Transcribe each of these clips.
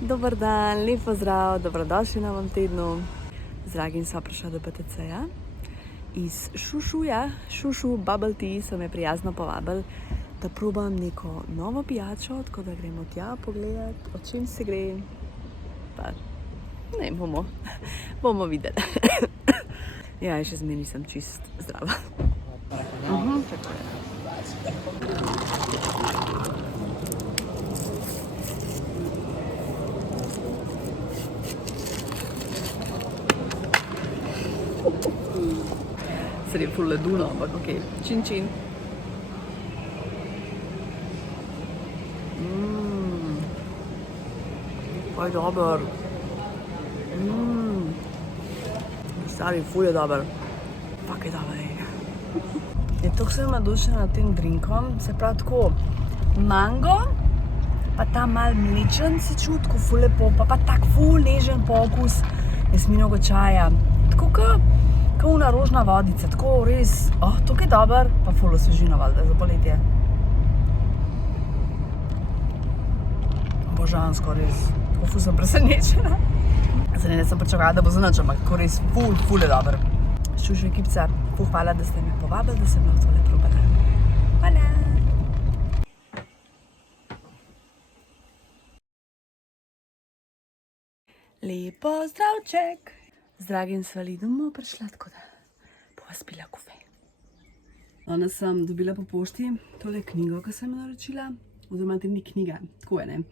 Dober dan, lep pozdrav, dobrodošli na novem tednu. Z Dragim sva prišla do PTC-ja. Iz Šušuja, Šušu Bubble Tea so me prijazno povabili, da probam neko novo pijačo, tako da gremo tja pogledat, o čem se gre. Pa ne, bomo videli. Ja, še zmeraj nisem čist zdrava. Tako je. Sred je ful leduno, ampak okej. Čin čin. Pa je dober. Stari, ful je dober. Fak je dober, Je tako sem nadušena nad tem drinkom, se pravi tako mango, pa ta mal mlečen se čuti, tako ful lepo, pa tak ful nežen pokus jasminovega čaja. Tako kot una rožna vodica, tako res, tako je dober, pa ful osvežina valjda za poletje. Božansko, res, tako ful sem presenečena. Zdaj ne sem pričakovala, da bo za nič, ampak tako res ful je dober. Šušu ekipca, ful hvala, da ste me povabili, da sem lahko tole probala. Hvala! Lep pozdravček! Z Dragim sva domov prišla, tako da bova spila kofe. Danes sem dobila po pošti tole knjigo, ki sem jo naročila, oziroma to ni knjiga, tako je, ne.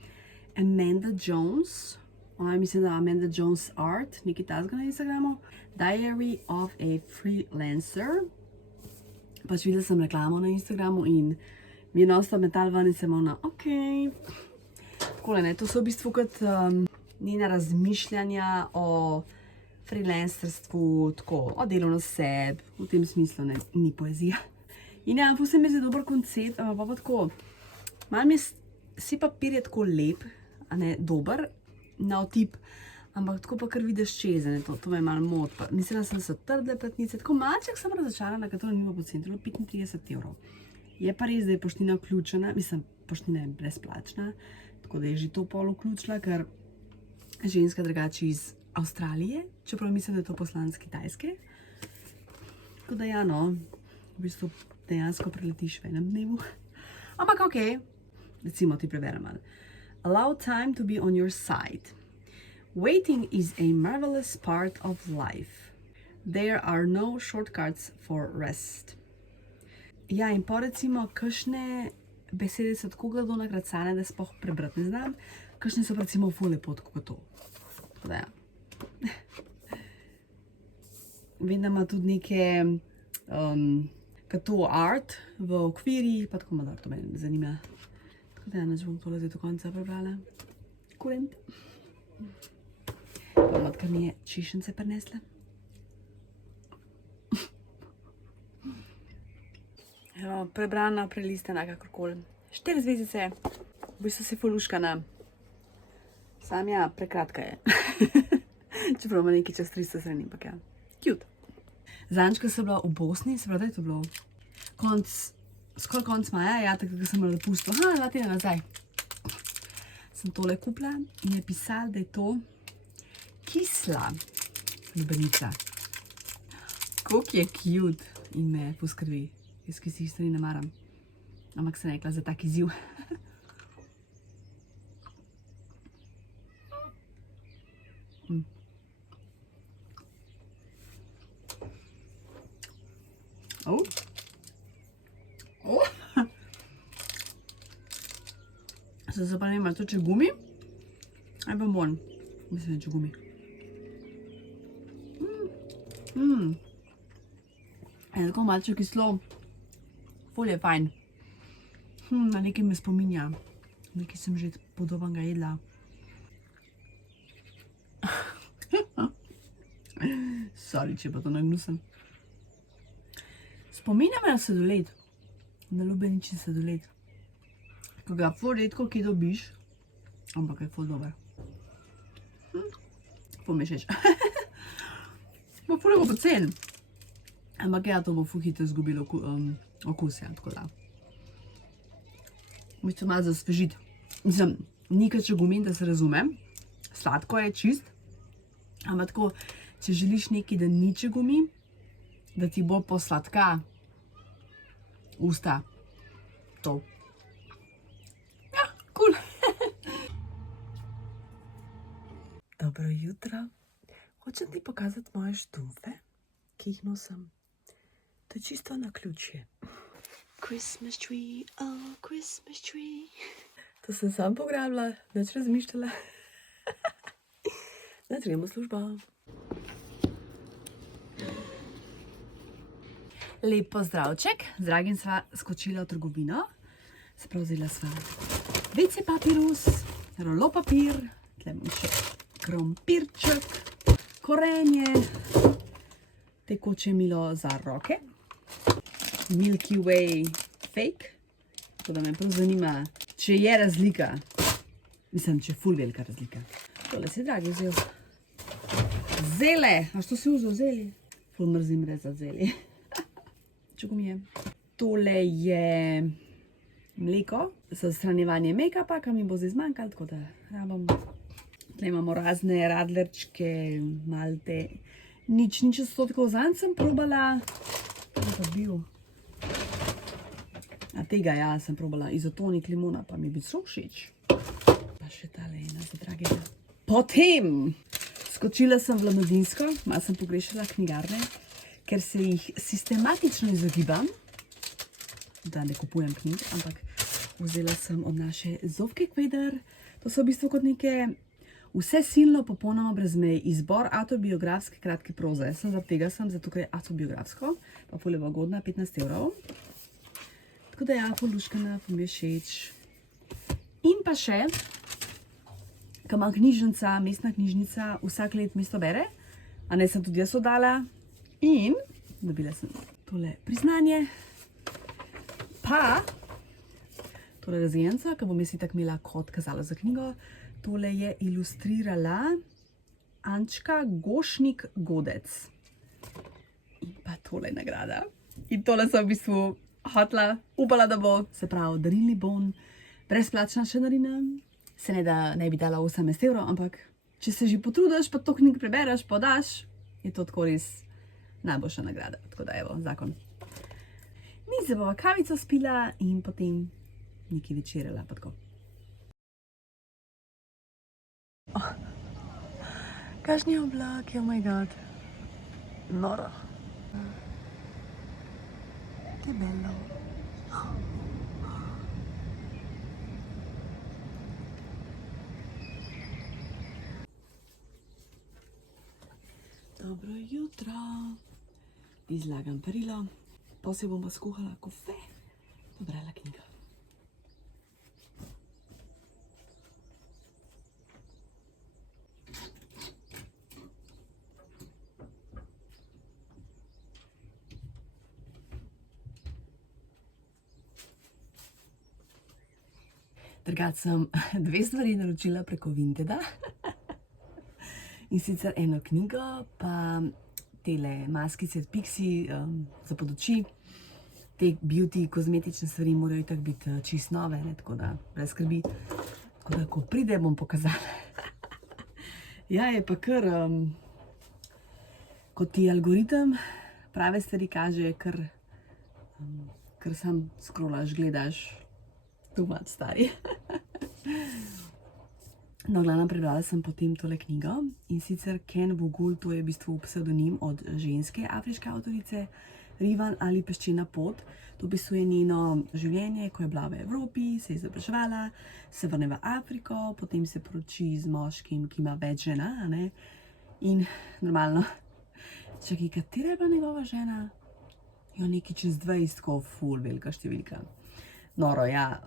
Amanda Jones, ona mislim, da Amanda Jones Art, nekaj takega na Instagramu. Diary of a Freelancer. Pač videla sem reklamo na Instagramu in mi je non-stop metal ven in sem ona, okej. Takole, ne, to so v bistvu kot njena razmišljanja o freelancerstvu, tako, o delu na sebi, v tem smislu, ne, ni poezija. In ja, ful se mi zdi dober koncept, ampak pa tako, malo mi vsi papir je tako lep, a ne, dober, na otip, ampak tako pa kar vidiš čez, ne, to me malo mot, pa mislila sem se trdle platnice, tako malček sem razočarana, ker to nima po centru, 35 €. Je pa res, da je poština vključena, mislim, poština je brezplačna, tako da je že to pol vključila, ker ženska drugače iz Avstralije, čeprav mislim, da je to poslanec Kitajske. Tako da ja, no, v bistvu dejansko preletiš v enem dnevu. Ampak okej, recimo ti preberem malo. Allow time to be on your side. Waiting is a marvelous part of life. There are no shortcuts for rest. Ja, in pa recimo, kakšne besede so tako grdo nakracane, da sploh prebrati ne znam, kakšne so recimo ful lepo tako kot to. Tako da ja. Vem, da ima tudi neke kot to art v okvirih, pa tako malo, to me zanima. Tako da ja, neč bom tole zdaj do konca prebrala. Kurent. Pa matka mi je češence prinesla. Evo, prebrana, prelistana, kakorkoli. 4 zvezdice, v bistvu si ful luškana. Sam ja, prekratka je. Čeprav ima nekaj čez 300 strani, ampak ja, cute. Zadnjič, ko sem bila v Bosni, se pravi, da je to bilo skoraj konc maja, ja, tako da sem bila dopustila, 2 tedna nazaj. Sem tole kupila in je pisala, da je to kisla lubenica. Koliko je cute in me poskrbi. Jaz kislih stvari ne maram, ampak sem rekla za tak izziv. Zdaj se pa ne vem, ali to če gumi, ali pa bon. Mislim, da če gumi. Je tako malce kislo, ful je fajn. Na nekaj me spominja, nekaj sem že podobnega jedla. Sorry, če pa to nagnusem. Spominja me na sladoled, na lubenični sladoled. Ko ga ful redko kje dobiš, ampak je ful dober. Ful mi je všeč. Pa ful je bo pocen. Ampak ja, to bo ful hitro izgubilo okus, ja, tako da. V bistvu malo zasvežiti. Mislim, ni kot če gumin, da se razume, Sladko je čist, ampak tako, če želiš nekaj, da ni čegumi, da ti bo posladka usta, to. Ja, cool. Dobro jutro. Hočem ti pokazati moje štumfe, ki jih nosim. To je čisto na ključje. Christmas tree, oh Christmas tree. To sem sam pograbila, nič razmišljala. Zdaj gremo v službo. Lep pozdravček. Z Dragim sva skočila v trgovino. Se pravi, vzela sva WC papirus, rolo papir, tle imam še krompirček, korenje, tekoče milo za roke, Milky Way fake, tako da me prav zanima, če je razlika. Mislim, če je ful velika razlika. Tole si Dragi vzel. Zele! A što si vzel zeli? Ful mrzim rezati zeli. Čugumije. Tole je mleko za odstranjevanje make-upa, ki mi bo zdaj zmanjkalo, tako da rabam. Tle imamo razne radlerčke, malte. Nič odstotkov zanj sem probala. Kaj pa bil? A tega ja, sem probala izotonik limona, pa mi je bil všeč. Pa še tale ena za Dragega. Potem skočila sem v Mladinsko, malo sem pogrešala knjigarne, ker se jih sistematično izogibam, da ne kupujem knjig, ampak vzela sem od naše Zofke Kveder. To so v bistvu kot neke vsesilno, popolnoma brez mej izbor avtobiografske kratke proze. Zato ker je avtobiografsko, pa ful je ugodna, 15 €. Tako da ja, ful luškana, ful mi je všeč. In pa še, ko imam knjižnica, mestna knjižnica, vsak let mesto bere, a ne sem tudi jaz oddala. In dobila sem tole priznanje. Pa tole razvijenca, ki bom jaz itak imela kot kazalo za knjigo, tole je ilustrirala Ančka Gošnik Godec. In pa tole nagrada. In tole sem v bistvu hotla, upala, da bo, se pravi, darilni bon, brezplačna članarina. Se ne bi dala 18 €, ampak če se že potrudiš, pa to knjig prebereš, pa daš, je to tako res najboljša nagrada. Tako da evo, zakon. Mi se bova kavico spila in potem nekaj večerjala, pa tako. Kakšni oblaki, oh my god. Noro. Che bello. Dobro jutro. Izlagam perilo, potem bom pa skuhala kofe, pa brala knjigo. Drugače sem 2 stvari naročila preko Vinteda. In sicer eno knjigo, pa tele maskice od Pixi za pod oči. Te beauty, kozmetične stvari morajo itak biti čist nove, ne, tako da brez skrbi. Tako da, ko pride, bom pokazala. Ja, je pa kar, kot ti algoritem prave stvari kaže, kar sam scrollaš, gledaš, too much stari. No, glavno prebrala sem potem tole knjigo in sicer Ken Vogul, to je v bistvu psevdonim od ženske afriške avtorice, Rivan ali Peščena pot. To opisuje njeno življenje, ko je bila v Evropi, se je izobraževala, se vrne v Afriko, potem se poroči z moškim, ki ima več žena, ne? In normalno, čakaj, katera je bila njegova žena? Jo, nekaj čez 20, tako ful velika številka. Noro, ja.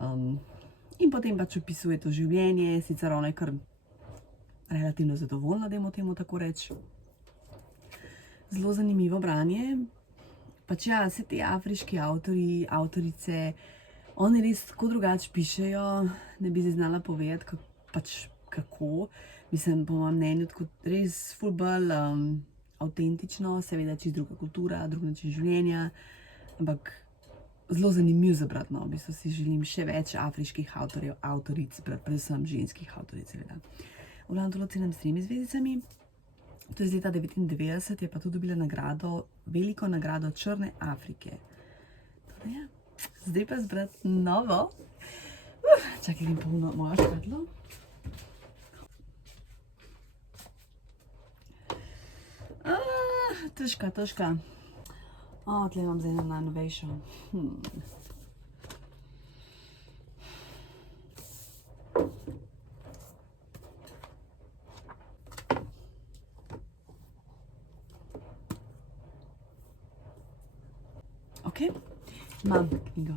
In potem pač opisuje to življenje, sicer ona je kar relativno zadovoljna, dajmo temu tako reči. Zelo zanimivo branje. Pač ja, vse te afriški avtori, avtorice, oni res tako drugače pišejo, ne bi zdaj znala povedati, kako. Mislim, po mojem mnenju, tako res ful bolj avtentično, seveda čist druga kultura, drug način življenja, ampak zelo zanimiv za brati, no. V bistvu si želim še več afriških avtorjev, avtoric, predvsem ženskih avtoric, seveda. v Londonu cenim s 3 zvezdicami. To je iz leta 1999, je pa tudi dobila nagrado, veliko nagrado Črne Afrike. Tako ja, zdaj pa zbrati novo. Čakaj, grem pa v mojo škatlo. Težka. Tle imam zdaj eno najnovejšo. Ok, imam knjigo.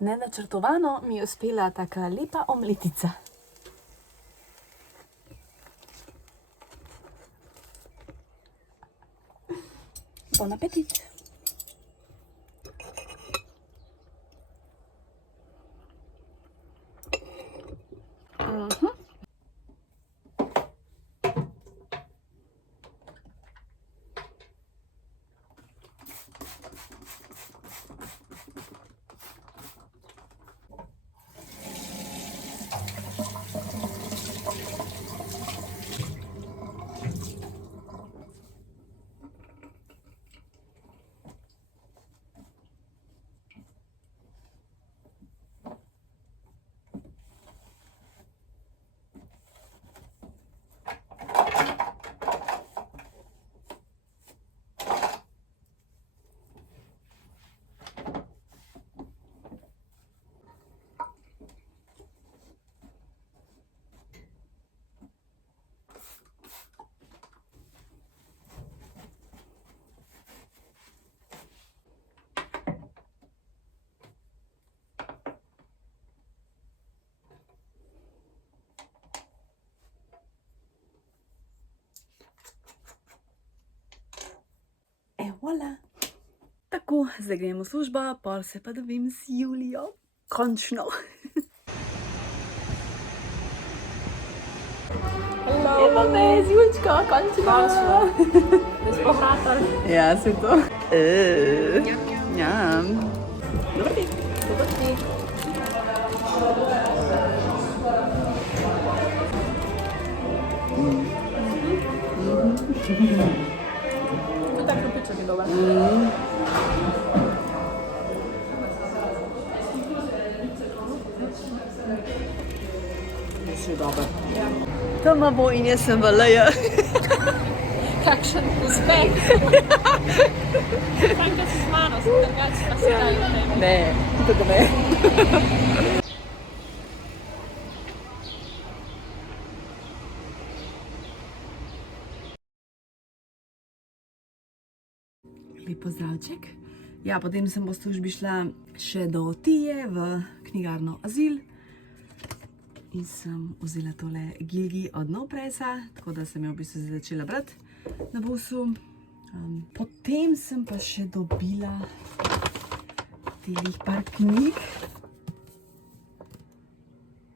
Nenačrtovano mi je uspela taka lepa omletica. Bon appetit! Voilà. Tako, zdaj gremo v službo, pol se pa dobim z Julijo. Končno. Hello. Evo me, z Julčko, končno. Veš pohratali? Ja, se to. Njam. Dobar ti. Dobar ti. Tudi tak rupiček je dober. Si dober. To ma bo in jaz sem v LJ. Kakšen uspeh. Sam, kad si s mano, sem drugače pa se daj v tebi. Ne, tako ne. Lep pozdravček. Ja, potem sem po službi šla še do Tije v knjigarno Azil in sem vzela tole Gilgi od No Pressa, tako da sem jo v bistvu začela brati na busu. Potem sem pa še dobila telih par knjig.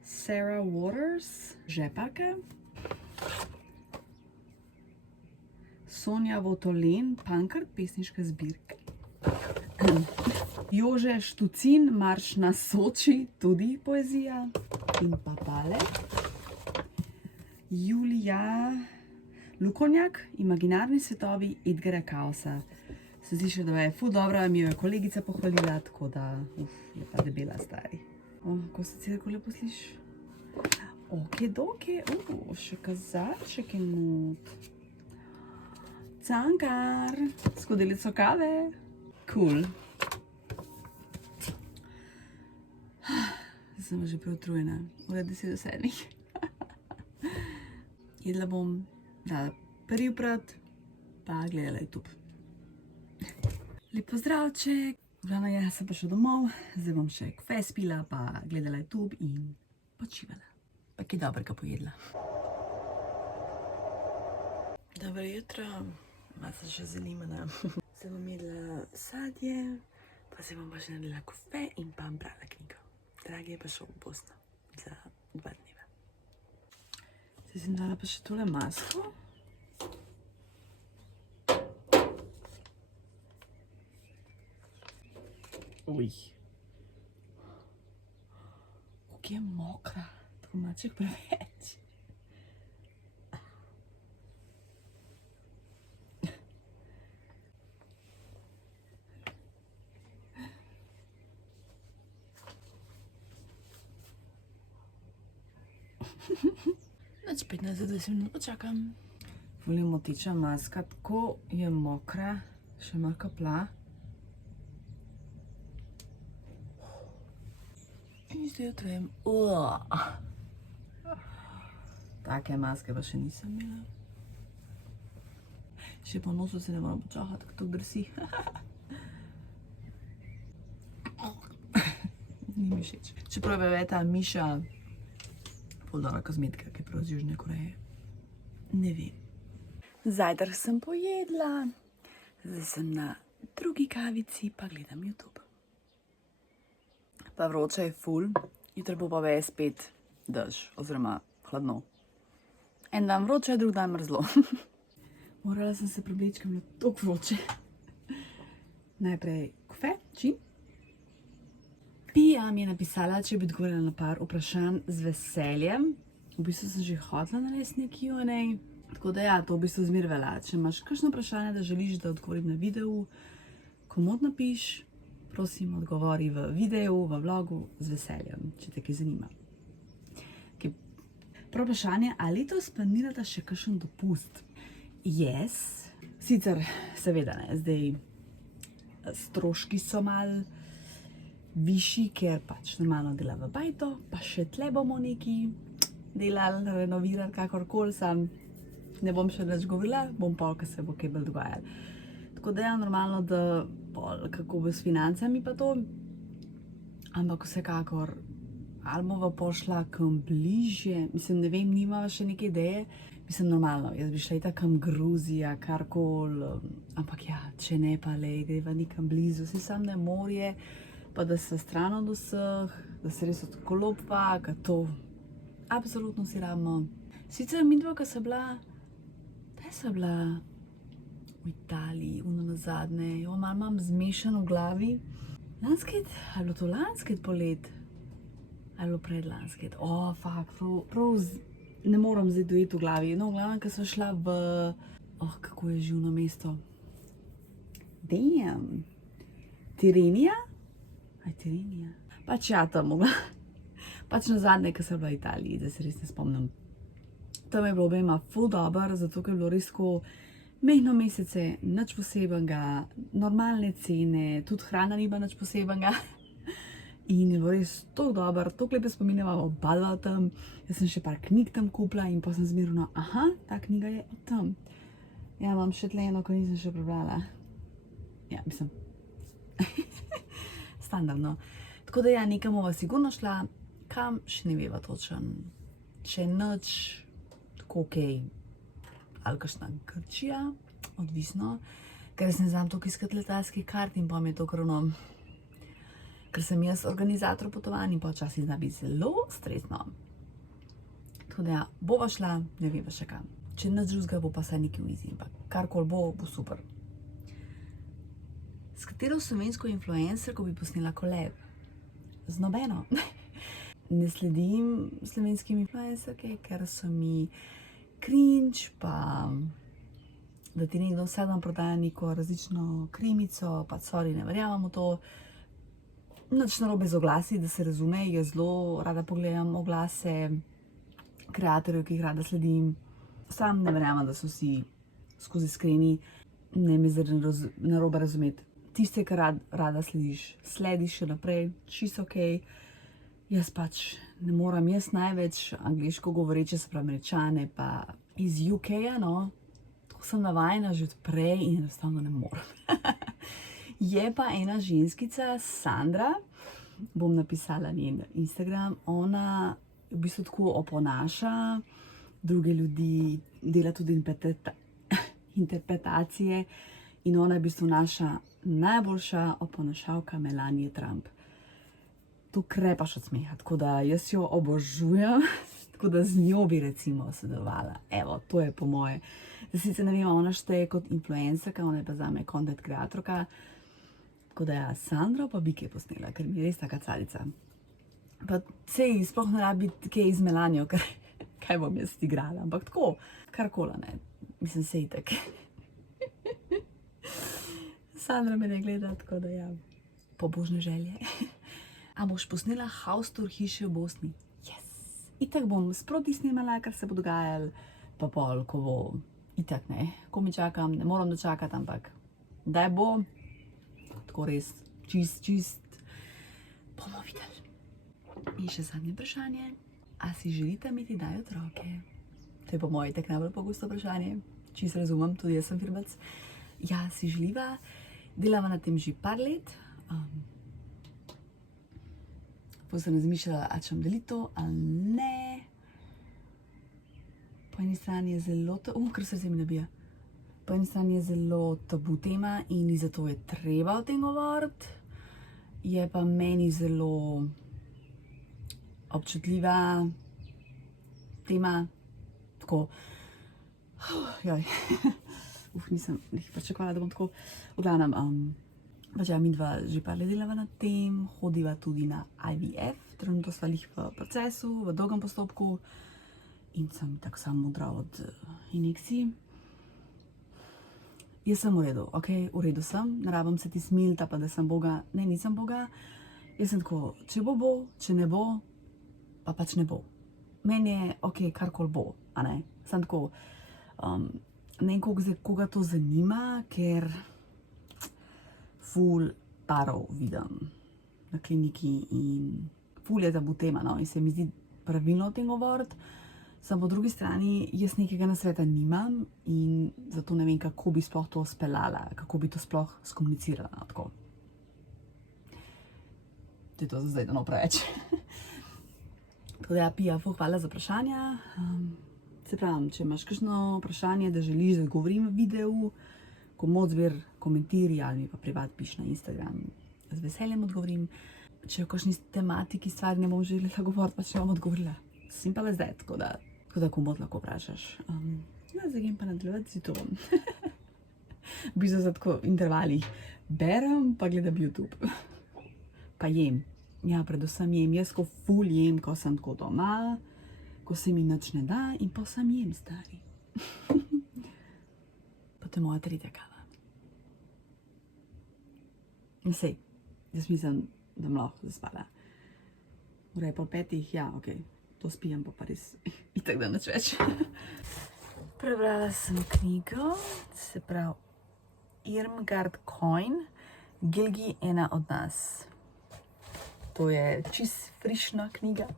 Sarah Waters, Žeparka. Sonja Votolen, Pankrt, pesniška zbirka. Jože Štucin, Marš na Soči, tudi poezija. In pa tale. Julija Lukonjak, Imaginarni svetovi Edgara Kaosa. Se zdi še, da je ful dobra, mi jo je kolegica pohvalila, tako da je pa debela stari. Ko se ti tako lepo sliši? Okedoke, še kazalček je not. Cankar, skodelico kave. Cool. Zdaj sem že preutrujena, ura 10 do 7. Jedla bom, dala perje prat, pa gledala YouTube. Lep pozdravček, glavno jaz sem prišla domov, zdaj bom še kafe spila, pa gledala YouTube in počivala. Pa kaj dobrega pojedla. Dobro jutro, malo sem še zanimana. Zdaj bom jedla sadje, pa se bom pa še naredila kafe in pa brala knjigo. Dragi je pa šel v Bosno za 2 dneva. Zdaj sem dala pa še tole masko. Uj. Kako je mokra. Tako maček preveč. Noč 15-20 minut počakam. Volim motiča maska, tako je mokra, še malo kapla. In zdaj jo trem. Take maske pa še nisem imela. Še po nosu se ne moram počahati, ker to drsi. Ni mi všeč. Čeprav je ta Miša pol dobra kozmetika, ki je prav z Južne Koreje. Ne vem. Zajtrk sem pojedla. Zdaj sem na drugi kavici, pa gledam YouTube. Pa vroče je ful, jutri bo pa več spet dež, oziroma hladno. En dan vroče, drug dan mrzlo. Morala sem se prevleči, ker mi je toliko vroče. Najprej kafe, čim. Pija mi je napisala, če bi odgovorila na par vprašanj z veseljem. V bistvu sem že hotela narediti neki Q&A. Tako da ja, to v bistvu zmer velja. Če imaš kakšno vprašanje, da želiš, da odgovorim na videu, komot napiš, prosim, odgovori v videu, v vlogu z veseljem, če te kaj zanima. Prvo vprašanje, ali letos planirate še kakšen dopust? Yes. Sicer, seveda ne, zdaj stroški so malo višji, ker pač normalno dela v bajto, pa še tle bomo neki delali, renovirali, kakorkoli, sam ne bom še več govorila, bom pol, ker se bo kaj bolj dogajalo. Tako da je normalno, da pol, kako bo s financami pa to, ampak vsekakor, ali bova pošla kam bližje, mislim, ne vem, nimava še neke ideje, mislim, normalno, jaz bi šla itak kam Gruzija, karkoli, ampak ja, če ne pa le, greva nekam blizu, si sam ne morje, pa da se stran od vseh, da se res odklopva, ker to absolutno si rabimo. Sicer midva, ko sem bila, v Italiji, nazadnje, jo malo imam zmešan v glavi. Lansket, ali bilo to lansket polet? Ali bilo predlansket? Prav ne moram zdaj dojeti v glavi. No, v glavnem, ko sem šla v, kako je živno mesto? Damn! Tirenija? Tirenija? Pač ja, tam mogla. Pač nazadnje, ko sem bila v Italiji, da se res ne spomnim. Tam je bilo obema ful dobro, zato ker je bilo res tako mehno mesece, nič posebenega, normalne cene, tudi hrana ni bila nič posebenega. In je bilo res tako dobro, tako lepe spomine imamo oba tam. Jaz sem še par knjig tam kupila in pa sem zmerno, ta knjiga je od tam. Ja, imam še tle eno, ko nisem še prebrala. Ja, mislim. Standardno. Tako da ja, nekam bova sigurno šla, kam še ne veva točen. Če nič, tako okej. Ali kakšna Grčija, odvisno. Ker sem znam toliko iskati letalskih kart in pa mi je to krono. Ker sem jaz organizator potovanj in pa včasih zna biti zelo stresno. Tako da ja, bova šla, ne veva še kam. Če nič drugega, bo pa saj nekaj v izi, ampak karkoli bo, bo super. S katero slovensko influencerko bi posnela kolab? Z nobeno. Ne sledim slovenskim influencerke, ker so mi cringe, pa da ti nekdo vsak dan prodaja neko različno kremico, pa sorry, ne verjamem v to. Nič narobe z oglasi, da se razume, jaz zelo rada pogledam oglase kreatorjev, ki jih rada sledim. Sam ne verjamem, da so vsi skozi iskreni, ne me zdaj narobe razumeti. Tiste, ki rada slediš še naprej, čisto okej. Jaz pač ne moram, jaz največ angleško govoreče, se pravi Američane, pa iz UK-ja, no. Tako sem navajena že od prej in enostavno ne morem. Je pa ena ženskica, Sandra, bom napisala njen Instagram, ona v bistvu tako oponaša druge ljudi, dela tudi interpretacije in ona je v bistvu naša najboljša oponašalka Melanie Trump. To krepaš od smeha, tako da jaz jo obožujem, tako da z njo bi recimo sodelovala. Evo, to je po moje. Zdaj sicer ne vem, ona šteje kot influencerka, ona je pa zame content kreatorka. Tako da ja, Sandro pa bi kaj posnela, ker mi je res taka carica. Pa sej sploh ne rabi kaj iz Melanijo, ker kaj bom jaz igrala, ampak tako, karkoli, ne. Mislim, sej tak. Sandra me ne gleda, tako da ja, pobožne želje. A boš posnela house tour hiše v Bosni? Yes! Itak bom sproti snimala, kar se bo dogajalo, pa pol, ko bo itak, ne. Ko mi čakam, ne moram dočakati, ampak daj bo, tako res, čist, bomo videli. In še zadnje vprašanje, a si želite imeti kdaj otroke? To je po moje tak najbolj pogosto vprašanje, čist razumem, tudi jaz sem firbec. Ja, si želiva, delava na tem že par let. Potem sem razmišljala, a če bom deliti to ali ne. Po eni strani je zelo, kar srce mi nabija. Po eni strani je zelo tabu tema in zato je treba o tem govoriti. Je pa meni zelo občutljiva tema, tako, joj, nisem jih pričakovala, da bom tako, v glavnem, pač ja, midva že par let delava na tem, hodiva tudi na IVF, trenutno sva lih v procesu, v dolgem postopku in sem tako sam modra od injekcij. Jaz sem v redu, ok, v redu sem, ne rabim se ti smiliti, pa da sem Boga, ne, nisem Boga. Jaz sem tako, če bo, če ne bo, pa pač ne bo. Meni je, ok, karkoli bo, a ne, sem tako, ne vem, koga to zanima, ker ful parov vidim na kliniki in ful je tabu tema, no, in se mi zdi pravilno o tem govoriti. Sam po drugi strani, jaz nekega nasveta nimam in zato ne vem, kako bi sploh to speljala, kako bi to sploh skomunicirala, no, tako. To je to za zdaj, da no preveč. Tako da ja, Pija, ful hvala za vprašanja. Se pravim, če imaš kakšno vprašanje, da želiš, da odgovorim v videu, ko moc zver komentirji ali mi pa privat piš na Instagram, z veseljem odgovorim. Če v kakšni tematiki stvari ne bom želela govoriti, pa če bom odgovorila. Sem pa zdaj, tako da komod lahko vprašaš. Ja, zdaj grem pa nadaljevati z YouTubeom. V bistvu za tako intervalih berem, pa gledam YouTube. Pa jem. Ja, predvsem jem. Jaz ko ful jem, ko sem tako doma, ko se mi nič ne da in pa sam jem, stari. Pa to je moja tretja kava. In sej, jaz mislim, da bom lahko zaspala. Ura je pol 5, ja, ok, to spijem pa res itak da nič več. Prebrala sem knjigo, se pravi Irmgard Coin, Gilgi, ena od nas. To je čist frišna knjiga.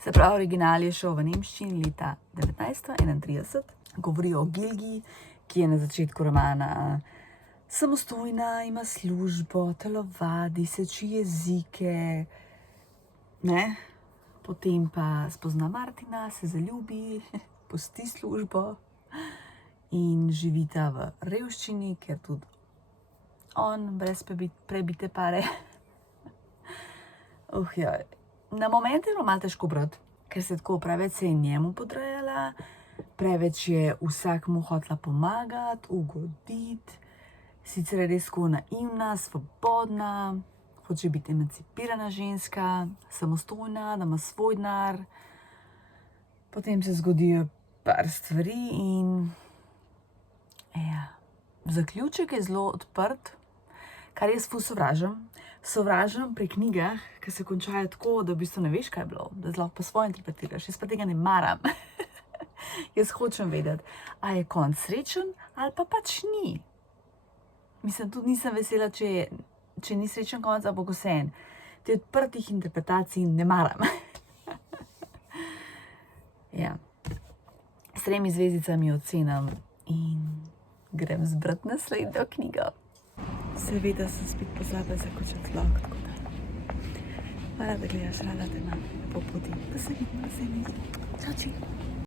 Se pravi, original je šel v nemščini leta 1931. Govori o Gilgi, ki je na začetku romana samostojna, ima službo, telovadi, seči jezike, ne? Potem pa spozna Martina, se zaljubi, pusti službo in živita v revščini, ker tudi on brez prebite pare. Joj. Na momente je bilo malo težko brati, ker se tako preveč se je njemu podrejala, preveč je vsakmu hotela pomagati, ugoditi. Sicer je res tako naivna, svobodna, hoče biti emancipirana ženska, samostojna, da ima svoj denar. Potem se zgodijo par stvari in ja, zaključek je zelo odprt, kar jaz ful sovražim. Sovražim pri knjigah, ki se končajo tako, da v bistvu ne veš, kaj je bilo, da lahko po svoje interpretiraš. Jaz pa tega ne maram. Jaz hočem vedeti, a je konc srečen ali pa pač ni. Mislim, tudi nisem vesela, če ni srečen konc, ampak vseeno. Te odprtih interpretacij ne maram. Ja. S 3 zvezdicami ocenam in grem zbrati naslednjo knjigo. Seveda sem spet pozabila zaključiti vlog, tako da. Hvala, da gledaš, rada te imam po poti. Pa se vidimo naslednjič. Čau, čau.